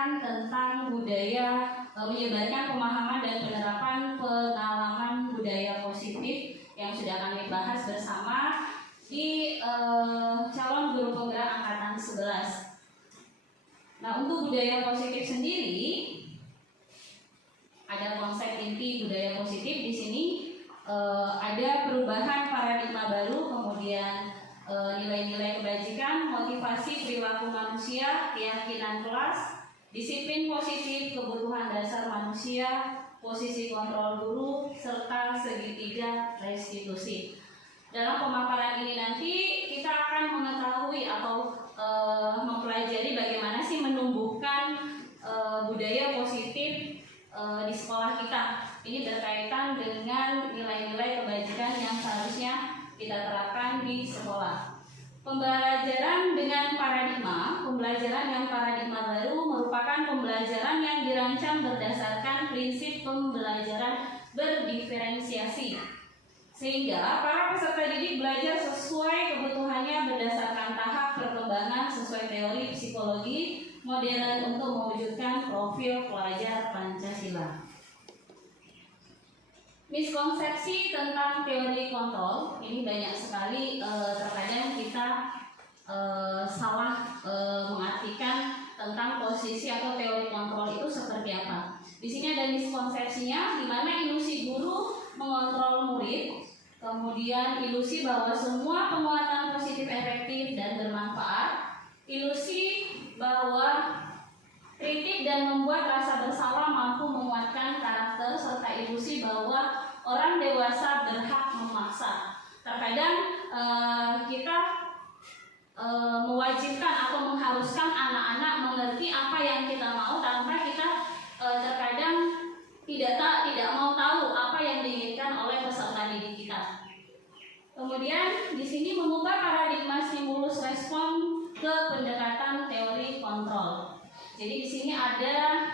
mengajarkan tentang budaya, menyebarkan pemahaman dan penerapan pengalaman budaya positif yang sudah kami bahas bersama di calon guru penggerak angkatan 11. Nah, untuk budaya positif sendiri ada konsep inti budaya positif di sini. Ada perubahan paradigma baru, kemudian nilai-nilai kebajikan, motivasi perilaku manusia, keyakinan kelas, disiplin positif, kebutuhan dasar manusia, posisi kontrol guru, serta segitiga restitusi. Dalam pemaparan ini nanti kita akan mengetahui atau mempelajari bagaimana sih menumbuhkan budaya positif di sekolah kita. Ini berkaitan dengan nilai-nilai kebajikan yang seharusnya kita terapkan di sekolah. Pembelajaran dengan paradigma, pembelajaran yang paradigma baru merupakan pembelajaran yang dirancang berdasarkan prinsip pembelajaran berdiferensiasi, sehingga para peserta didik belajar sesuai kebutuhannya berdasarkan tahap perkembangan sesuai teori psikologi modern untuk mewujudkan profil pelajar Pancasila. Miskonsepsi tentang teori kontrol ini banyak sekali, terkadang kita salah mengartikan tentang posisi atau teori kontrol itu seperti apa. Di sini ada miskonsepsinya, di mana ilusi guru mengontrol murid, kemudian ilusi bahwa semua penguatan positif efektif dan bermanfaat, ilusi bahwa kritik dan membuat rasa bersalah mampu menguatkan karakter, serta ilusi bahwa orang dewasa berhak memaksa. Terkadang kita mewajibkan atau mengharuskan anak-anak mengerti apa yang kita mau tanpa kita terkadang tidak mau tahu apa yang diinginkan oleh peserta didik kita. Kemudian di sini mengubah paradigma stimulus respon ke pendekatan teori kontrol. Jadi di sini ada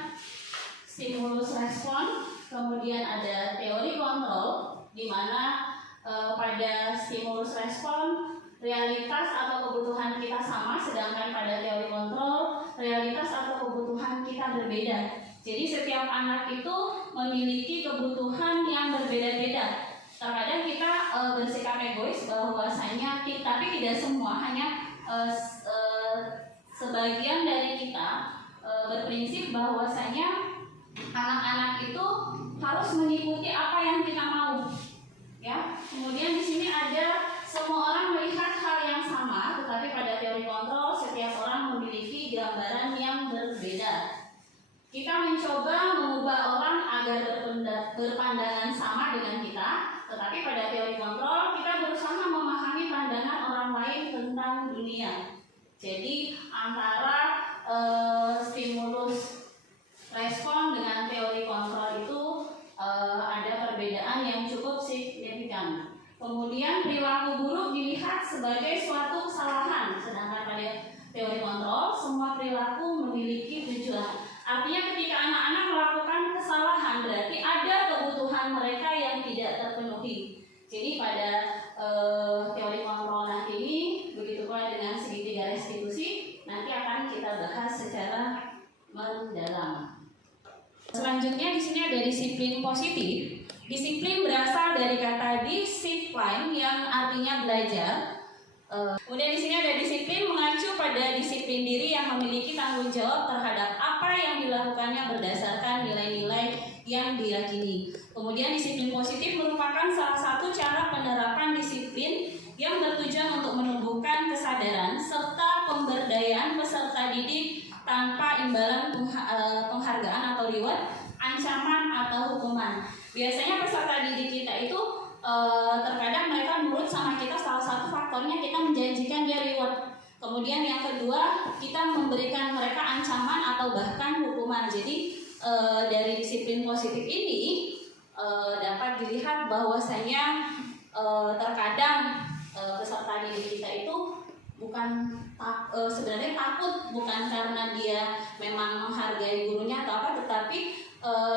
stimulus respon, kemudian ada teori kontrol, di mana pada stimulus respon realitas atau kebutuhan kita sama, sedangkan pada teori kontrol realitas atau kebutuhan kita berbeda. Jadi setiap anak itu memiliki kebutuhan yang berbeda-beda. Terkadang kita bersikap egois bahwasanya, tapi tidak semua, hanya sebagian dari kita berprinsip bahwasanya anak-anak itu harus mengikuti apa yang kita mau, ya. Kemudian di sini ada semua orang melihat hal yang sama, tetapi pada teori kontrol setiap orang memiliki gambaran yang berbeda. Kita mencoba mengubah orang agar berpandangan sama dengan kita, tetapi pada teori kontrol kita berusaha memahami pandangan orang lain tentang dunia. Jadi antara stimulus respon dengan teori kontrol itu ada perbedaan yang cukup signifikan. Kemudian perilaku buruk dilihat sebagai suatu kesalahan, sedangkan pada teori kontrol semua perilaku memiliki tujuan. Artinya ketika anak-anak melakukan kesalahan berarti ada kebutuhan mereka yang tidak terpenuhi. Jadi pada teori kontrol nanti ini, begitu pula dengan segitiga restitusi, nanti akan kita bahas secara mendalam. Selanjutnya di sini ada disiplin positif. Disiplin berasal dari kata discipline yang artinya belajar. Kemudian di sini ada disiplin mengacu pada disiplin diri yang memiliki tanggung jawab terhadap apa yang dilakukannya berdasarkan nilai-nilai yang diyakini. Kemudian disiplin positif merupakan salah satu cara penerapan disiplin yang bertujuan untuk menumbuhkan kesadaran serta pemberdayaan peserta didik tanpa imbalan penghargaan atau reward, ancaman atau hukuman. Biasanya peserta didik kita itu terkadang mereka nurut sama kita, salah satu faktornya kita menjanjikan dia reward. Kemudian yang kedua, kita memberikan mereka ancaman atau bahkan hukuman. Jadi dari disiplin positif ini dapat dilihat bahwasanya terkadang peserta didik kita itu bukan sebenarnya takut, bukan karena dia memang menghargai gurunya atau apa, tetapi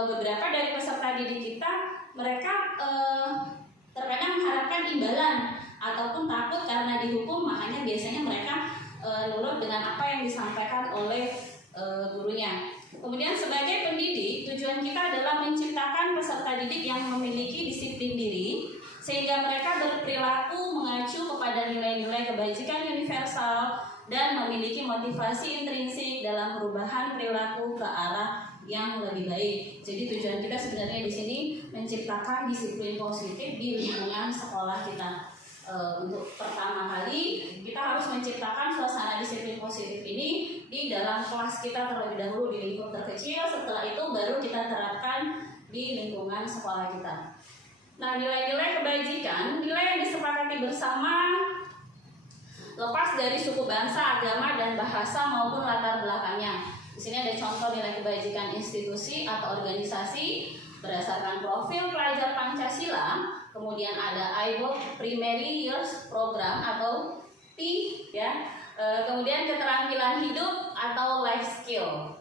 beberapa dari peserta didik kita mereka terkadang mengharapkan imbalan ataupun takut karena dihukum, makanya biasanya mereka nurut dengan apa yang disampaikan oleh gurunya. Kemudian sebagai pendidik, tujuan kita adalah menciptakan peserta didik yang memiliki disiplin diri sehingga mereka berperilaku mengacu kepada nilai-nilai kebajikan universal dan memiliki motivasi intrinsik dalam perubahan perilaku ke arah yang lebih baik. Jadi tujuan kita sebenarnya di sini menciptakan disiplin positif di lingkungan sekolah kita. Untuk pertama kali kita harus menciptakan suasana disiplin positif ini di dalam kelas kita terlebih dahulu, di lingkup terkecil. Setelah itu baru kita terapkan di lingkungan sekolah kita. Nah, nilai-nilai kebajikan, nilai yang disepakati bersama lepas dari suku, bangsa, agama, dan bahasa maupun latar belakangnya. Di sini ada contoh nilai kebajikan institusi atau organisasi berdasarkan profil pelajar Pancasila. Kemudian ada IBOP Primary Years Program atau P, ya. Kemudian keterampilan hidup atau life skill.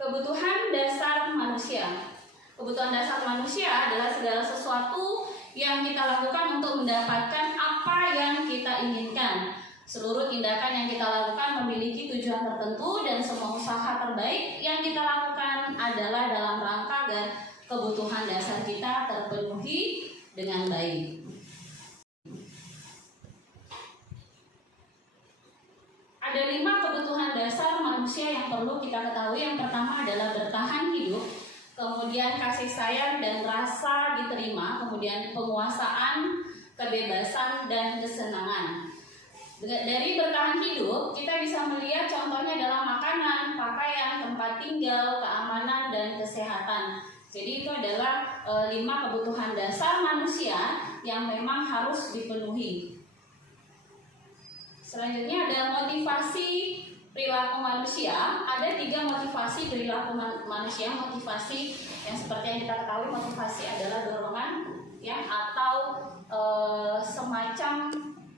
Kebutuhan dasar manusia. Kebutuhan dasar manusia adalah segala sesuatu yang kita lakukan untuk mendapatkan apa yang kita inginkan. Seluruh tindakan yang kita lakukan memiliki tujuan tertentu dan semua usaha terbaik yang kita lakukan adalah dalam rangka agar kebutuhan dasar kita terpenuhi dengan baik. Ada 5 kebutuhan dasar manusia yang perlu kita ketahui. Yang pertama adalah bertahan hidup, kemudian kasih sayang dan rasa diterima, kemudian penguasaan, kebebasan, dan kesenangan. Dari bertahan hidup, kita bisa melihat contohnya adalah makanan, pakaian, tempat tinggal, keamanan, dan kesehatan. Jadi itu adalah 5 kebutuhan dasar manusia yang memang harus dipenuhi. Selanjutnya ada motivasi perilaku manusia. Ada 3 motivasi perilaku manusia. Motivasi yang seperti yang kita ketahui, motivasi adalah dorongan, ya, atau semacam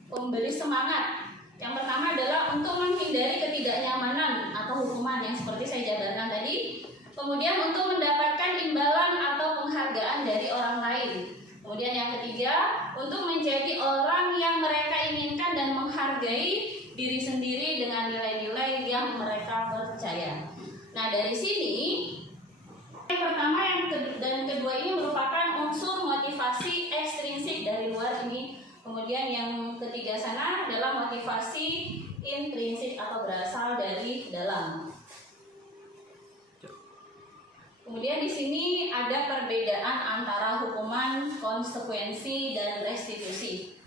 pemberi semangat. Yang pertama adalah untuk menghindari ketidaknyamanan atau hukuman yang seperti saya jabarkan tadi. Kemudian untuk mendapatkan imbalan atau penghargaan dari orang lain. Kemudian yang ketiga, untuk menjadi orang yang mereka inginkan dan menghargai diri sendiri dengan nilai-nilai yang mereka percaya. Nah, dari sini yang pertama dan kedua ini merupakan unsur motivasi ekstrinsik dari luar ini. Kemudian yang ketiga sana adalah motivasi intrinsik atau berasal dari dalam. Kemudian di sini ada perbedaan antara hukuman, konsekuensi, dan restitusi.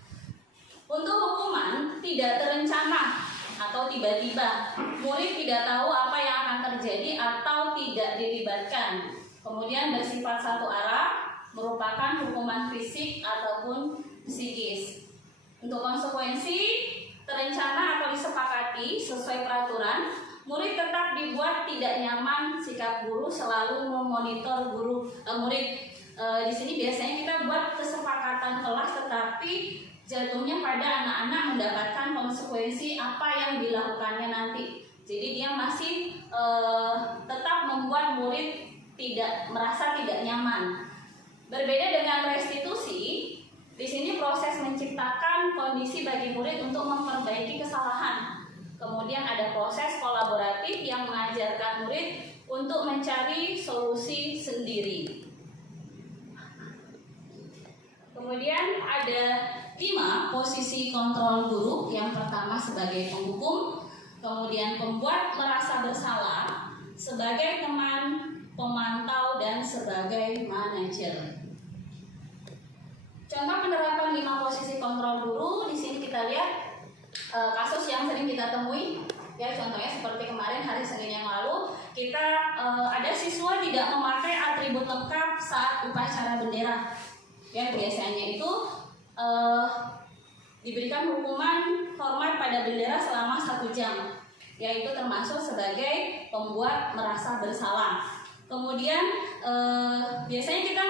Untuk hukuman tidak terencana atau tiba-tiba, murid tidak tahu apa yang akan terjadi atau tidak dilibatkan. Kemudian bersifat satu arah, merupakan hukuman fisik ataupun psikis. Untuk konsekuensi, terencana atau disepakati sesuai peraturan. Murid tetap dibuat tidak nyaman, sikap guru selalu memonitor murid. Di sini biasanya kita buat kesepakatan kelas, tetapi jatuhnya pada anak-anak mendapatkan konsekuensi apa yang dilakukannya nanti. Jadi dia masih tetap membuat murid merasa tidak nyaman. Berbeda dengan restitusi, di sini proses menciptakan kondisi bagi murid untuk memperbaiki kesalahan. Kemudian ada proses kolaboratif yang mengajarkan murid untuk mencari solusi sendiri. Kemudian ada 5 posisi kontrol guru. Yang pertama sebagai penghukum, kemudian pembuat merasa bersalah, sebagai teman, pemantau, dan sebagai manajer. Contoh penerapan 5 posisi kontrol guru. Di sini kita lihat kasus yang sering kita temui, ya, contohnya seperti kemarin hari Senin yang lalu kita ada siswa tidak memakai atribut lengkap saat upacara bendera, ya, biasanya itu diberikan hukuman hormat pada bendera selama 1 jam, yaitu termasuk sebagai pembuat merasa bersalah. Kemudian biasanya kita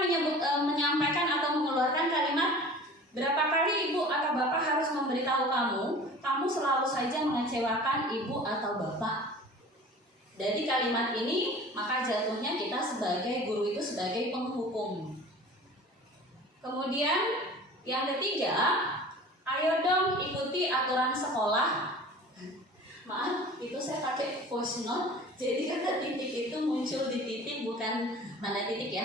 menyampaikan atau mengeluarkan kalimat, berapa kali ibu atau bapak harus memberitahu kamu selalu saja mengecewakan ibu atau bapak. Dari kalimat ini, maka jatuhnya kita sebagai guru itu sebagai penghukum. Kemudian yang ketiga, ayo dong ikuti aturan sekolah. Maaf, itu saya pakai voice note, jadi kata titik itu muncul di titik, bukan mana titik ya.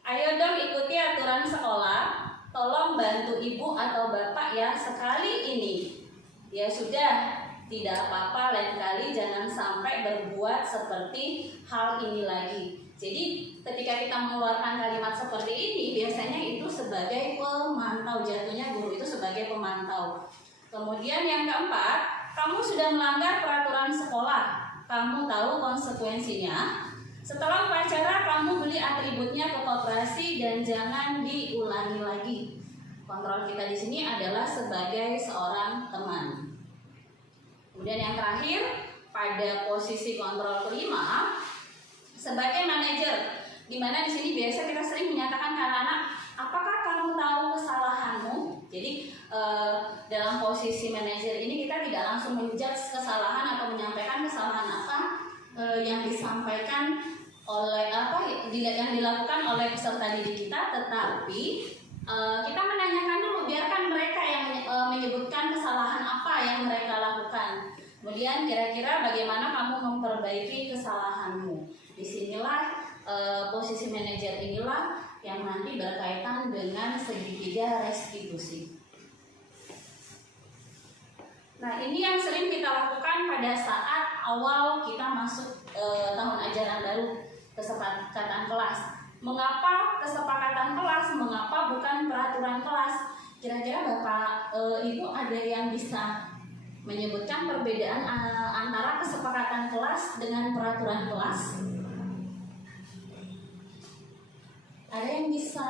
Ayo dong ikuti aturan sekolah, tolong bantu ibu atau bapak ya sekali ini. Ya sudah, tidak apa-apa, lain kali jangan sampai berbuat seperti hal ini lagi. Jadi ketika kita mengeluarkan kalimat seperti ini, biasanya itu sebagai pemantau, jatuhnya guru itu sebagai pemantau. Kemudian yang keempat, kamu sudah melanggar peraturan sekolah. Kamu tahu konsekuensinya. Setelah upacara, kamu beli atributnya ke koperasi dan jangan diulangi lagi. Kontrol kita di sini adalah sebagai seorang teman. Kemudian yang terakhir, pada posisi kontrol kelima, sebagai manajer, di mana di sini biasa kita sering menyatakan ke anak-anak, apakah kamu tahu kesalahanmu? Jadi dalam posisi manajer ini kita tidak langsung menjudge kesalahan atau menyampaikan kesalahan apa yang disampaikan oleh yang dilakukan oleh peserta didik kita, tetapi kita menanyakan dulu, biarkan mereka yang menyebutkan kesalahan apa yang mereka lakukan. Kemudian kira-kira bagaimana kamu memperbaiki kesalahanmu. Disinilah posisi manajer inilah yang nanti berkaitan dengan segitiga restitusi. Nah, ini yang sering kita lakukan pada saat awal kita masuk tahun ajaran baru, kesepakatan kelas. Mengapa kesepakatan kelas? Mengapa bukan peraturan kelas? Kira-kira Bapak Ibu ada yang bisa menyebutkan perbedaan antara kesepakatan kelas dengan peraturan kelas? Ada yang bisa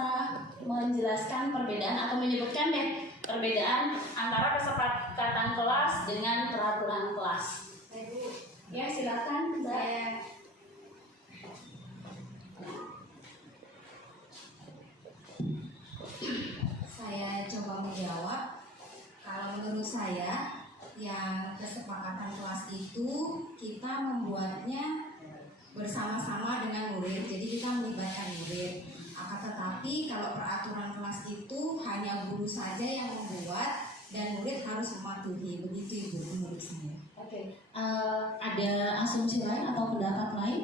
menjelaskan perbedaan atau menyebutkan deh perbedaan antara kesepakatan kelas dengan peraturan kelas? Ibu. Ya, silakan, Mbak. Saya coba menjawab. Kalau menurut saya, yang kesepakatan kelas itu kita membuatnya bersama-sama dengan murid. Jadi kita melibatkan murid. Akan tetapi kalau peraturan kelas itu hanya guru saja yang membuat dan murid harus mematuhi. Begitu Ibu menurut saya. Oke. Ada asumsi lain atau pendapat lain?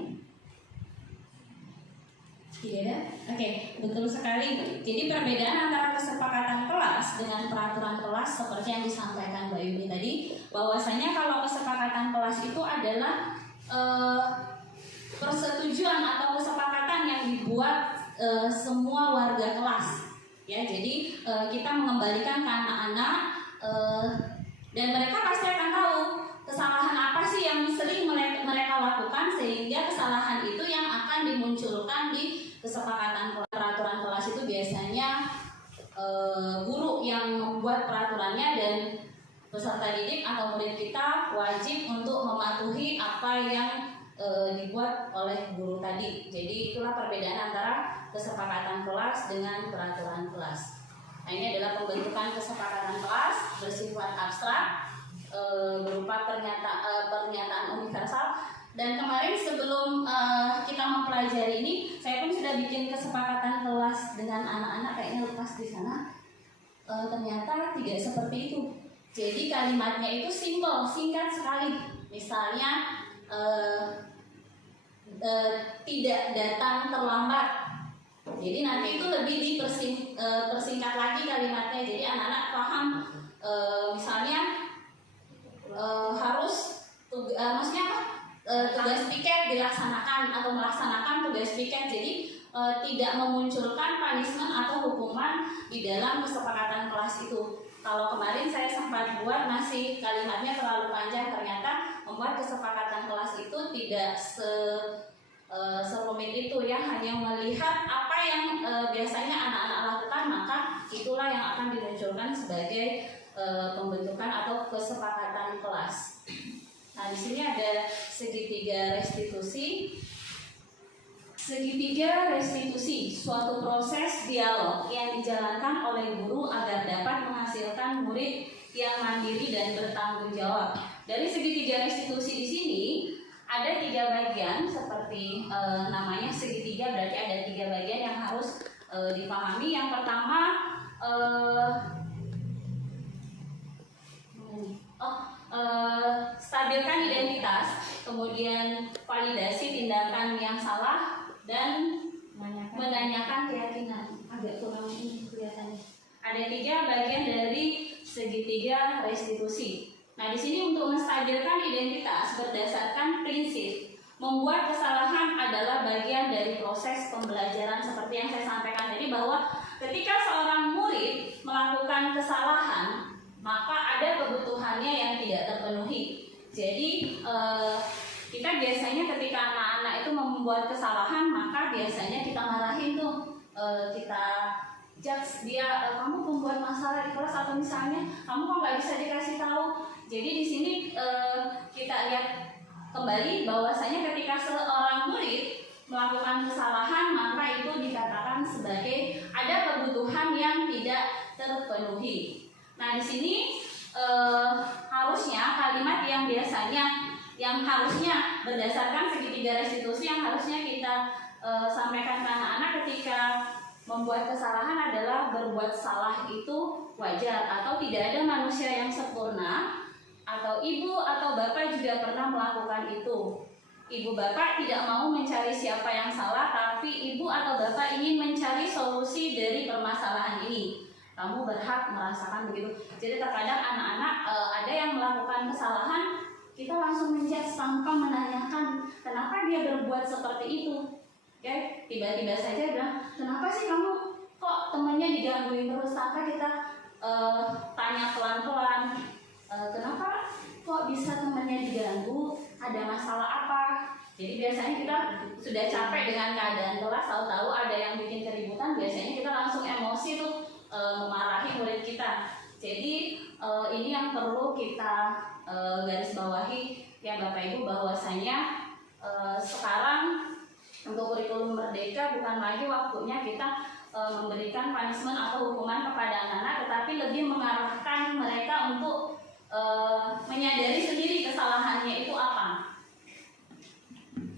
Tidak ada? Oke, betul sekali. Jadi perbedaan antara kesepakatan kelas dengan peraturan kelas seperti yang disampaikan Mbak Yuni tadi, bahwasanya kalau kesepakatan kelas itu adalah persetujuan atau kesepakatan yang dibuat semua warga kelas. Ya, jadi kita mengembalikan ke anak-anak dan mereka pasti akan tahu kesalahan apa sih yang sering mereka lakukan, sehingga kesalahan itu yang akan dimunculkan di kesepakatan peraturan kelas. Itu biasanya guru yang membuat peraturannya dan peserta didik atau murid kita wajib untuk mematuhi apa yang dibuat oleh guru tadi. Jadi itulah perbedaan antara kesepakatan kelas dengan peraturan kelas. Nah, ini adalah pembentukan kesepakatan kelas bersifat abstrak, berupa pernyataan universal. Dan kemarin sebelum kita mempelajari ini, saya pun sudah bikin kesepakatan kelas dengan anak-anak, kayaknya lepas di sana. Ternyata tidak seperti itu. Jadi kalimatnya itu simple, singkat sekali. Misalnya tidak datang terlambat. Jadi nanti itu lebih dipersingkat lagi kalimatnya. Jadi anak-anak paham. Misalnya harus maksudnya apa? Tugas piket dilaksanakan atau melaksanakan tugas piket. Jadi tidak memunculkan punishment atau hukuman di dalam kesepakatan kelas itu. Kalau kemarin saya sempat buat masih kalimatnya terlalu panjang, ternyata membuat kesepakatan kelas itu tidak serumit itu ya, hanya melihat apa yang biasanya anak-anak lakukan, maka itulah yang akan dimunculkan sebagai pembentukan atau kesepakatan kelas. Nah, di sini ada segitiga restitusi. Segitiga restitusi, suatu proses dialog yang dijalankan oleh guru agar dapat menghasilkan murid yang mandiri dan bertanggung jawab. Dari segitiga restitusi di sini ada 3 bagian seperti namanya segitiga, berarti ada 3 bagian yang harus dipahami. Yang pertama stabilitas identitas, kemudian validasi tindakan yang salah, dan menanyakan keyakinan. Agak kurang ini kelihatannya. Ada 3 bagian dari segitiga restitusi. Nah, di sini untuk menstabilkan identitas berdasarkan prinsip membuat kesalahan adalah bagian dari proses pembelajaran, seperti yang saya sampaikan tadi, bahwa ketika seorang murid melakukan kesalahan, maka ada kebutuhannya yang tidak terpenuhi. Jadi kita biasanya ketika anak-anak itu membuat kesalahan, maka biasanya kita marahin tuh, kita judge dia, kamu membuat masalah di kelas, atau misalnya kamu kok nggak bisa dikasih tahu. Jadi di sini kita lihat kembali bahwasanya ketika seorang murid melakukan kesalahan, maka itu dikatakan sebagai ada kebutuhan yang tidak terpenuhi. Nah, di sini harusnya kalimat yang biasanya, yang harusnya berdasarkan segitiga restitusi yang harusnya kita sampaikan ke anak-anak ketika membuat kesalahan adalah berbuat salah itu wajar, atau tidak ada manusia yang sempurna, atau ibu atau bapak juga pernah melakukan itu. Ibu bapak tidak mau mencari siapa yang salah, tapi ibu atau bapak ingin mencari solusi dari permasalahan ini. Kamu berhak merasakan begitu. Jadi terkadang anak-anak ada yang melakukan kesalahan, kita langsung menjudge tanpa menanyakan kenapa dia berbuat seperti itu. Oke, tiba-tiba saja bilang, kenapa sih kamu kok temannya digangguin terus? Tanpa kita tanya pelan-pelan, kenapa kok bisa temannya diganggu? Ada masalah apa? Jadi biasanya kita sudah capek dengan keadaan kelas, tahu-tahu ada yang bikin keributan, biasanya kita langsung emosi tuh, memarahi murid kita. Jadi ini yang perlu kita garis bawahi ya Bapak Ibu, bahwasanya sekarang untuk kurikulum merdeka bukan lagi waktunya kita memberikan punishment atau hukuman kepada anak-anak, tetapi lebih mengarahkan mereka untuk menyadari sendiri kesalahannya itu apa.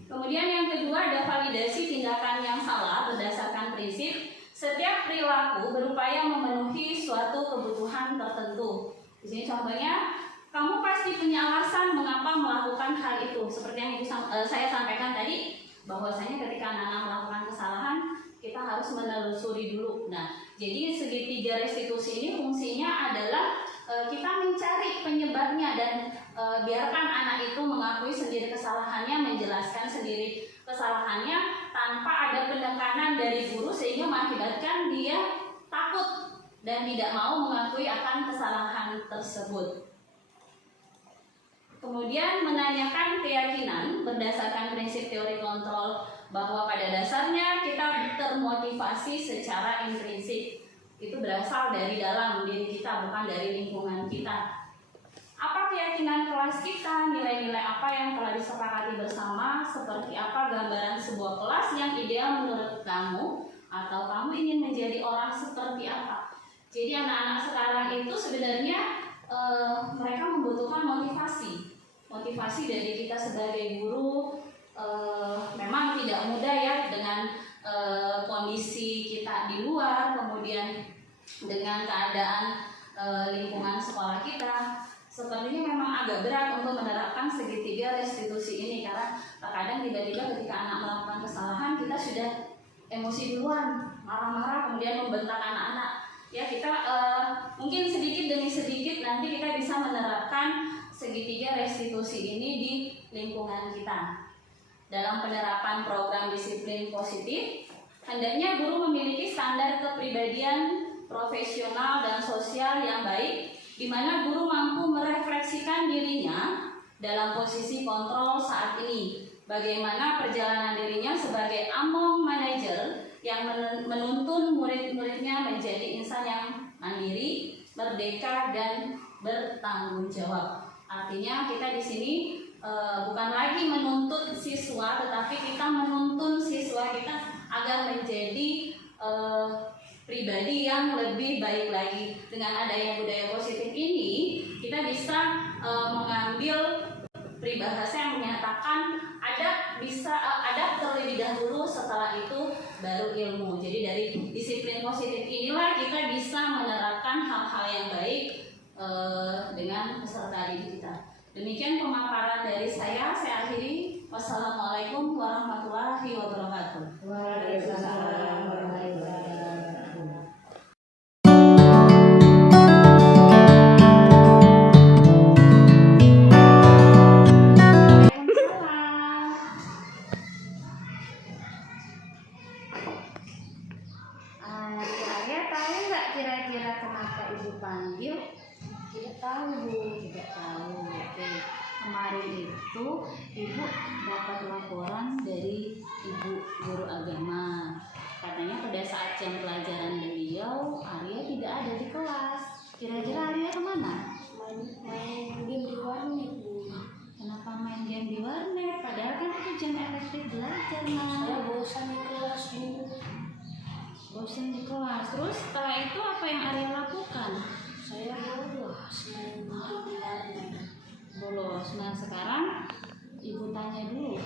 Kemudian yang kedua ada validasi tindakan yang salah berdasarkan prinsip setiap perilaku berupaya memenuhi suatu kebutuhan tertentu. Di sini contohnya, kamu pasti punya alasan mengapa melakukan hal itu. Seperti yang saya sampaikan tadi, bahwasanya ketika anak-anak melakukan kesalahan, kita harus menelusuri dulu. Nah, jadi segitiga restitusi ini fungsinya adalah kita mencari penyebabnya dan biarkan anak itu mengakui sendiri kesalahannya, menjelaskan sendiri kesalahannya tanpa ada penekanan dari guru sehingga mengakibatkan dia takut dan tidak mau mengakui akan kesalahan tersebut. Kemudian menanyakan keyakinan berdasarkan prinsip teori kontrol bahwa pada dasarnya kita termotivasi secara intrinsik. Itu berasal dari dalam diri kita, bukan dari lingkungan kita. Apa keyakinan kelas kita, nilai-nilai apa yang telah disepakati bersama, seperti apa gambaran sebuah kelas yang ideal menurut kamu, atau kamu ingin menjadi orang seperti apa. Jadi anak-anak sekarang itu sebenarnya mereka membutuhkan motivasi dari kita sebagai guru. Memang tidak mudah ya dengan kondisi kita di luar, kemudian dengan keadaan lingkungan sekolah kita, sepertinya memang agak berat untuk menerapkan segitiga restitusi ini, karena terkadang tiba-tiba ketika anak melakukan kesalahan kita sudah emosi duluan, marah-marah, kemudian membentak anak-anak. Ya kita mungkin sedikit demi sedikit nanti kita bisa menerapkan segitiga restitusi ini di lingkungan kita. Dalam penerapan program disiplin positif, hendaknya guru memiliki standar kepribadian profesional dan sosial yang baik, di mana guru mampu merefleksikan dirinya dalam posisi kontrol saat ini. Bagaimana perjalanan dirinya sebagai among manager yang menuntun murid-muridnya menjadi insan yang mandiri, merdeka, dan bertanggung jawab. Artinya kita di sini bukan lagi menuntut siswa, tetapi kita menuntun siswa kita agar menjadi pribadi yang lebih baik lagi. Dengan adanya budaya positif ini, kita bisa mengambil peribahasa yang menyatakan adab terlebih dahulu, setelah itu baru ilmu. Jadi dari disiplin positif inilah kita bisa menerapkan hal-hal yang baik dengan peserta didik kita. Demikian pemaparan dari saya akhiri. Wassalamualaikum warahmatullahi wabarakatuh. Waalaikumsalam warahmatullahi wabarakatuh. Saya tahu nggak kira-kira kenapa ibu panggil? Tidak tahu Bu. Tidak tahu. Oke. Kemarin itu ibu dapat laporan dari ibu guru agama. Katanya pada saat jam pelajaran beliau, Arya tidak ada di kelas. Kira-kira Arya kemana? Main game di warnet Bu. Kenapa main game di warnet? Padahal kan itu jam efektif belajar, Saya nah. bosan di kelas Bu. Bosan di kelas. Terus setelah itu apa yang Arya lakukan? Saya bolos main game di warnet. Bolos. Nah sekarang ibu tanya dulu,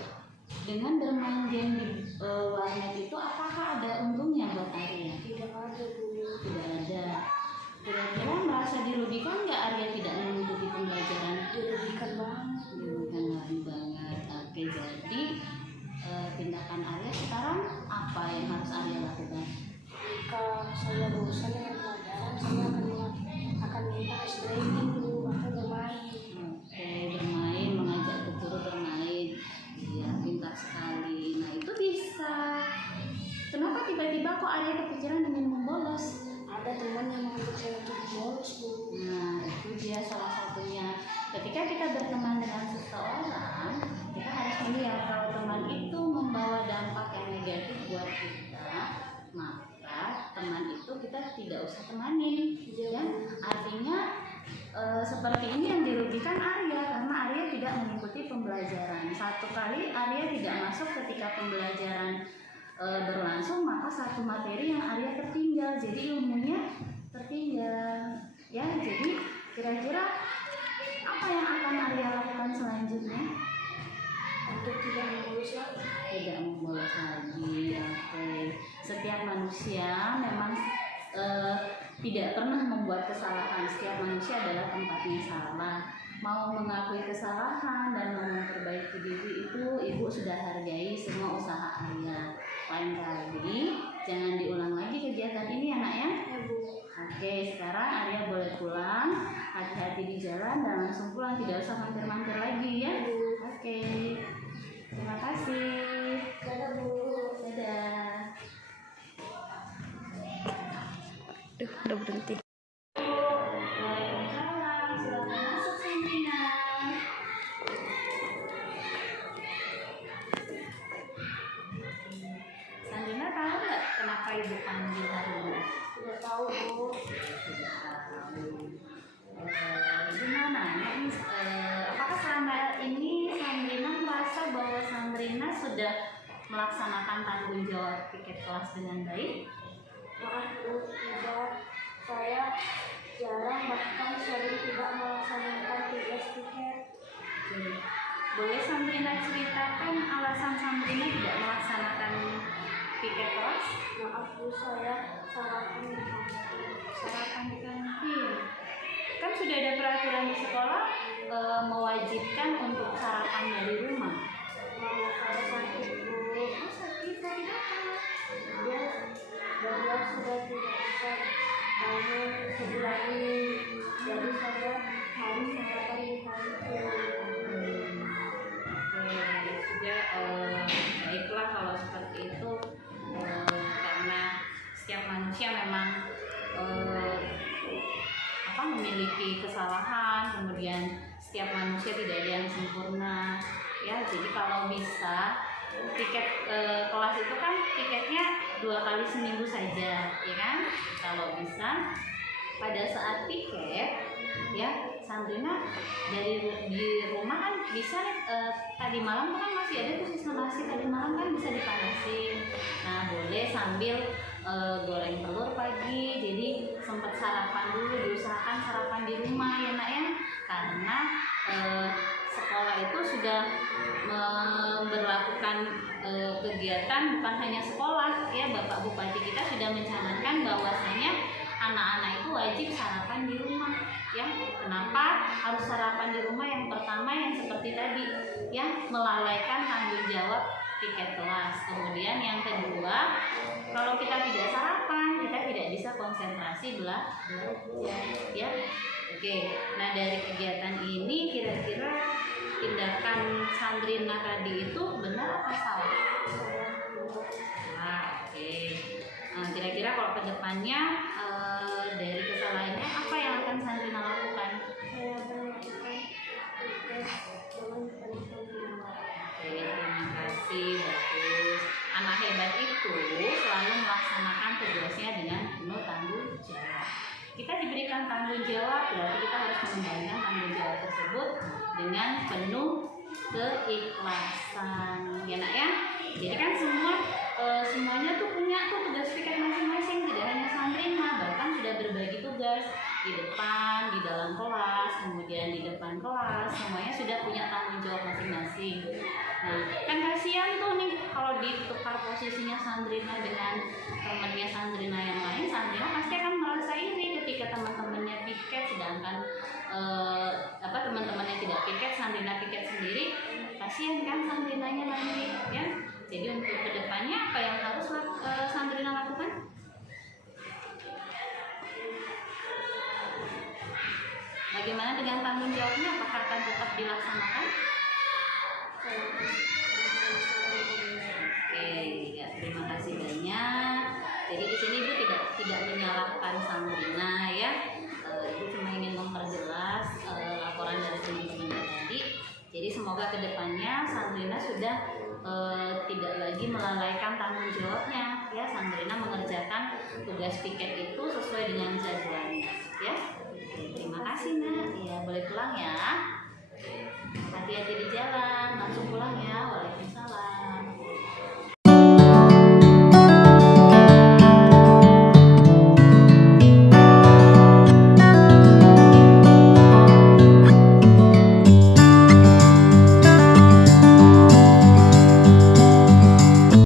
dengan bermain game di warnet itu apakah ada untungnya buat Arya? Tidak ada Bu. Tidak ada. Kira-kira merasa dirugikan nggak Arya tidak mengikuti pembelajaran? Dirugikan banget. Dirugikan banget. Oke, jadi tindakan Arya sekarang apa yang harus Arya lakukan? Jika saya bosan dengan pelajaran, saya akan minta stretching dulu atau bermain. Oke, bermain, mengajak ke guru bermain. Iya, pintar sekali. Nah itu bisa. Kenapa tiba-tiba kok Arya kepikiran ingin membolos? Ada teman yang mengajak saya untuk bolos Bu. Nah itu dia salah satunya. Ketika kita berteman dengan seseorang, kita harus melihat kalau teman itu membawa dampak yang negatif buat kita, maka teman itu kita tidak usah temanin. Ya, artinya seperti ini yang dirugikan Arya karena Arya tidak mengikuti pembelajaran. Satu kali Arya tidak masuk ketika pembelajaran berlangsung, maka satu materi yang Arya tertinggal, jadi ilmunya tertinggal. Ya, jadi kira-kira apa yang akan Arya lakukan selanjutnya? Untuk tidak membolos lagi. Tidak membolos lagi. Oke. Setiap manusia memang tidak pernah membuat kesalahan. Setiap manusia adalah tempatnya salah. Mau mengakui kesalahan dan mau memperbaiki diri itu ibu sudah hargai semua usaha Arya. Lain kali jangan diulang lagi kegiatan ini ya nak ya. Ya Bu. Oke, sekarang Arya boleh pulang. Hati-hati di jalan dan langsung pulang, tidak usah mampir-mampir lagi ya. Oke. Terima kasih. Dadah Bu. Dadah. Duh, udah berhenti. Waalaikumsalam. Silakan masuk Sandrina. Sandrina tahu nggak kenapa ibu panggil hari ini? Tidak tahu Bu. Tidak tahu. Gimana? Ini, apakah selama ini Sandrina merasa bahwa Sandrina sudah melaksanakan tanggung jawab tiket kelas dengan baik? Maaf Bu, tidak. Saya jarang bahkan sering tidak melaksanakan tugas tiket. Boleh Sandrina ceritakan alasan Sandrina tidak melaksanakan tiket kelas? Maaf Bu, saya sarapan di kantin. Sarapan di kantin. Kan sudah ada peraturan di sekolah mewajibkan untuk sarapan dari rumah. Mau saya sakit Bu. Oh, sakit apa? Dia beliau sudah tidak bisa bangun sebulan ini. Jadi saya harus sarapan di kantin. Oke, sudah baiklah kalau seperti itu karena setiap manusia memang memiliki kesalahan, kemudian setiap manusia tidak ada yang sempurna ya. Jadi kalau bisa tiket kelas itu kan tiketnya 2 kali seminggu saja ya kan. Kalau bisa pada saat tiket ya Sandrina di rumah kan bisa tadi malam kan masih ada tuh sisa nasi tadi malam kan bisa dipanasin. Nah boleh sambil goreng telur pagi, jadi sempat sarapan dulu, diusahakan sarapan di rumah ya nak ya, karena sekolah itu sudah memberlakukan kegiatan bukan hanya sekolah ya. Bapak Bupati kita sudah mencanangkan bahwasanya anak-anak itu wajib sarapan di rumah Ya, kenapa harus sarapan di rumah? Yang pertama yang seperti tadi, ya, melalaikan tanggung jawab piket kelas. Kemudian yang kedua, kalau kita tidak sarapan, kita tidak bisa konsentrasi belajar. Ya, oke. Nah, dari kegiatan ini kira-kira tindakan Sandrina tadi itu benar apa salah? Nah, oke. Nah, kira-kira kalau kedepannya dari kesalahannya apa yang akan Sandrina lakukan? Oke, terima kasih, bagus. Anak hebat itu selalu melaksanakan tugasnya dengan penuh tanggung jawab. Kita diberikan tanggung jawab, berarti kita harus mengembangkan tanggung jawab tersebut dengan penuh keikhlasan, ya nak ya. Jadi kan semuanya tuh punya tuh tugas piket masing-masing, tidak hanya Sandrina, bahkan sudah berbagi tugas di depan, di dalam kelas, kemudian di depan kelas, semuanya sudah punya tanggung jawab masing-masing. Nah, kan kasihan tuh nih kalau ditukar posisinya Sandrina dengan temannya Sandrina yang lain, Sandrina pasti akan merasa iri ketika teman-temannya piket, sedangkan teman-temannya tidak piket, Sandrina piket sendiri, kasihan kan Sandrinanya nanti, ya. Jadi untuk kedepannya apa yang harus Sandrina lakukan? Bagaimana dengan tanggung jawabnya? Apakah akan tetap dilaksanakan? Oke, ya, terima kasih banyak. Jadi di sini Ibu tidak menyalahkan Sandrina, ya. Ibu cuma ingin memperjelas laporan dari teman-teman tadi. Jadi semoga kedepannya Sandrina sudah tidak lagi melalaikan tanggung jawabnya, ya. Sandrina mengerjakan tugas piket itu sesuai dengan jadwalnya, ya. Oke, terima kasih nak. Ya, boleh pulang ya. Hati-hati di jalan.